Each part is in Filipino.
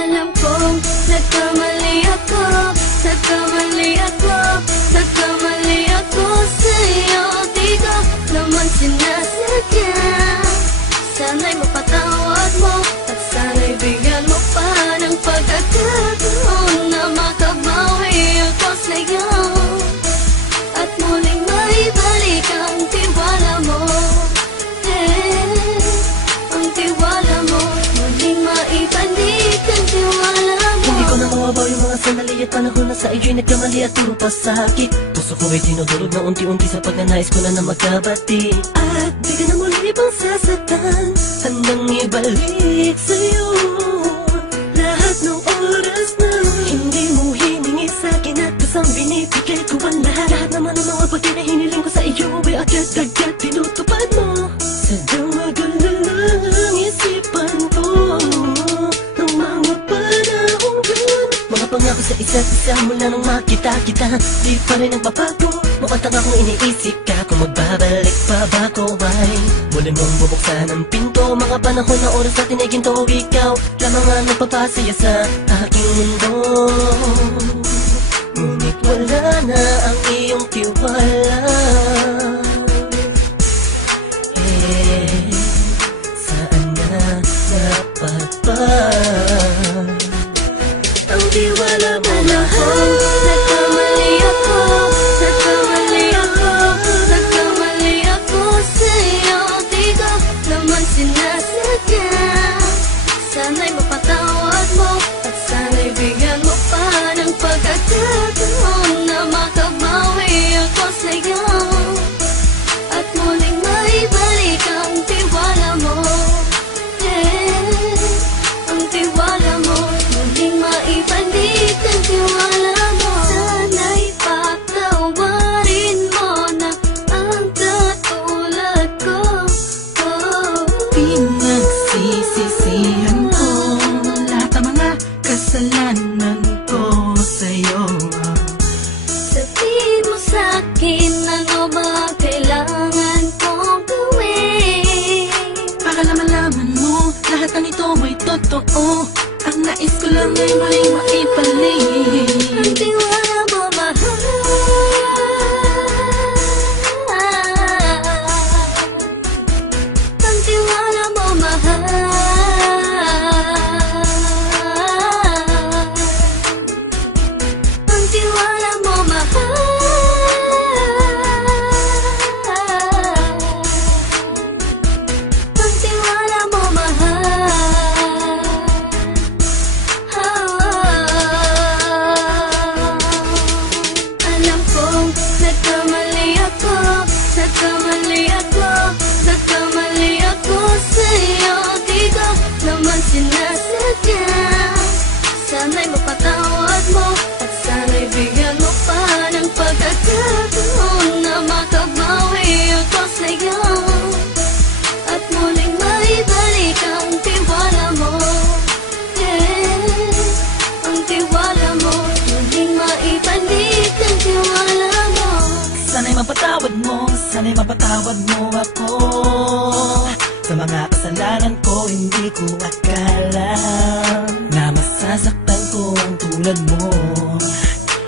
Alam kong nagkamali ako, nagkamali ako, nagkamali ako sa'yo. Di ko naman sinasadya. Sana'y mapatawad mo at sana'y bigyan mo pa ng pagkakataon na makabawi ako sa'yo at muling maibalik ang tiwala mo. Ang tiwala mo, muling maibalik ang tiwala mo. Hindi ko na mawabaw yung mga sandali at panahon na sa iyo'y nagkamali at puro pasakit. Puso ko ay tinudulog na unti-unti sa pagnanais ko na magkabati. At di ka na muli pang sasaktan, handang ibalik sa'yo lahat ng oras na hindi mo hiningi sa'kin at kusang binibigay ko ang lahat. Lahat naman ng mga bagay na hiniling ko sa iyo ay agad-agad tinutupad mo. Sadyang magulo lang isipan ko ng mga panahon yun. Mga pangako sa isa't isa mula nung makita kita, di pa rin nagbabago. Mukhang akong iniisip ka kung magbabalik pa ba ko ay muli mong bubuksan ang pinto. Mga panahon na oras natin ay ginto, ikaw lamang ang nagpapasaya sa aking mundo. Ngunit wala na ang iyong tiwala. Saan na dapat ba ang tiwala mo? Nagkamali ako, nagkamali ako, nagkamali ako sa'yo. Di ko naman sinasadya. Sana'y mapatawad mo at sana'y bigyan mo pa ng pagkakataon na makabawi ako sa'yo at muling maibalik ang tiwala mo. Ang tiwala mo, muling maibalik ang tiwala mo. Sana'y patawarin mo na ang katulad ko. Pinagsisisihan ko lahat ng mga kasalanan ko sa'yo. Sabihin mo sa'kin ano ba kailangan kong gawin Para malaman mo lahat ng ito ay totoo. Ang nais ko lang ay may maibalik ang tiwala mo, mahal. Ang tiwala mo, mahal. Ang tiwala mo, mahal. Ang tiwala mo, mahal. Alam kong nagkamali ako, nagkamali ako, nagkamali ako sa'yo. Di ko naman sinasadya. Sana'y mapatawad mo at sana'y bigyan mo pa ng pagkakataon na makabawi ako sa'yo at muling maibalik ang tiwala mo. Ang tiwala mo, muling maibalik ang tiwala mo. Sana'y mapatawad mo, sana'y mapatawad mo ako sa mga kasalanan ko. Hindi ko akala na masasaktan ko ang tulad mo.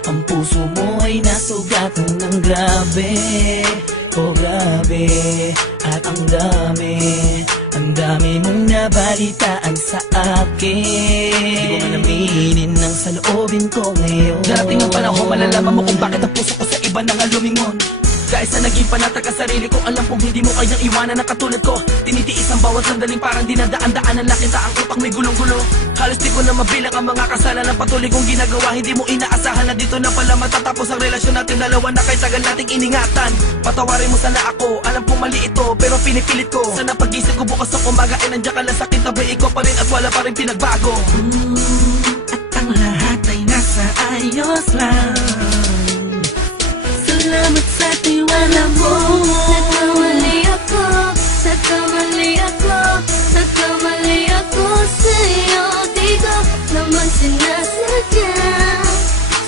Ang puso mo ay nasugatan ng grabe, oh grabe. At ang dami mong nabalitaan sa akin. Di ko man aminin ang saloobin ko ngayon. Darating ang panahon, malalaman mo kung bakit ang puso ko sa iba nang alumingon. Dahil sa naging panatag ang sarili ko, alam kong hindi mo kayang iwanan na katulad ko. Tinitiis ang bawat sandaling parang dinadaan-daanan lang kita. Ang utak may gulong-gulo. Halos di ko na mabilang ang mga kasalanan patuloy kong ginagawa. Hindi mo inaasahan na dito na pala matatapos ang relasyon natin dalawa na kay tagal nating iningatan. Patawarin mo sana ako, alam kong mali ito pero pinipilit ko. Sana pag-isip ko bukas ng umaga ay nandiyan ka lang sa kitabi. Ikaw pa rin at wala pa rin pinagbago. At ang lahat ay nasa ayos lang. Salamat sa tiwala mo. Nagkamali ako, nagkamali ako, nagkamali ako sa'yo. Di ko naman sinasadya.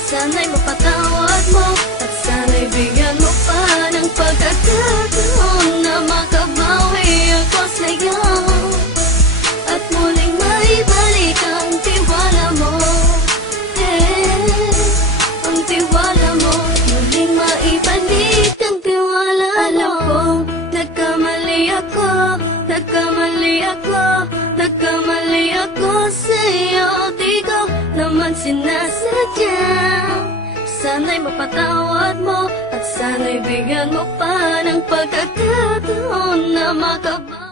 Sana'y mapatawad mo at sana'y bigyan mo pa ng pagkakataon na makabawi ako sa'yo at muling maibalik ang tiwala sa'yo, di ko naman sinasadya. Sana'y mapatawad mo at sana'y bigyan mo pa ng pagkakataon na makabalik.